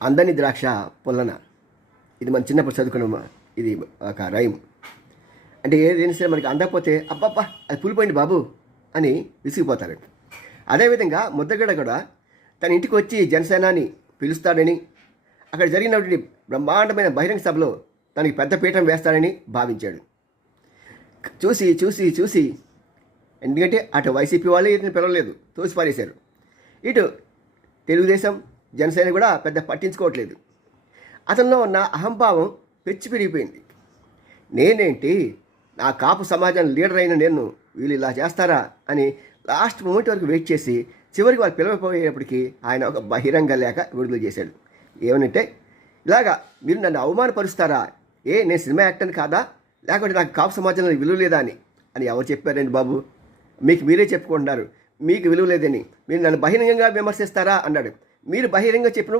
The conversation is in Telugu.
అందని ద్రాక్ష పుల్లన. ఇది మన చిన్నప్పుడు చదువుకున్న ఇది ఒక రైమ్. అంటే ఏదైనా సరే మనకి అందకపోతే అబ్బబ్బా అది పులిపోయింది బాబు అని విసిగిపోతారు. అదేవిధంగా ముద్రగడ కూడా తన ఇంటికి వచ్చి జనసేనాని పిలుస్తాడని, అక్కడ జరిగినటువంటి బ్రహ్మాండమైన బహిరంగ సభలో తనకి పెద్ద పీఠం వేస్తాడని భావించాడు. చూసి చూసి చూసి ఎందుకంటే అటు వైసీపీ వాళ్ళే ఇతను పిలవలేదు, తోసిపారేశారు. ఇటు తెలుగుదేశం జనసేన కూడా పెద్ద పట్టించుకోవట్లేదు. అతనిలో ఉన్న అహంభావం పెచ్చి పెరిగిపోయింది. నేనేంటి, నా కాపు సమాజం లీడర్ అయిన నేను వీళ్ళు ఇలా చేస్తారా అని లాస్ట్ మూమెంట్ వరకు వెయిట్ చేసి చివరికి వాళ్ళు పిలవపోయేటప్పటికీ ఆయన ఒక బహిరంగ లేఖ విడుదల చేశాడు. ఏమనంటే, ఇలాగా మీరు నన్ను అవమానపరుస్తారా, నేను సినిమా యాక్టర్ని కాదా, లేకపోతే నాకు కాపు సమాజంలో విలువ లేదా అని ఎవరు చెప్పారండి బాబు? మీకు మీరే చెప్పుకుంటున్నారు మీకు విలువ లేదని. మీరు నన్ను బహిరంగంగా విమర్శిస్తారా అన్నాడు. మీరు బహిరంగంగా చెప్పిన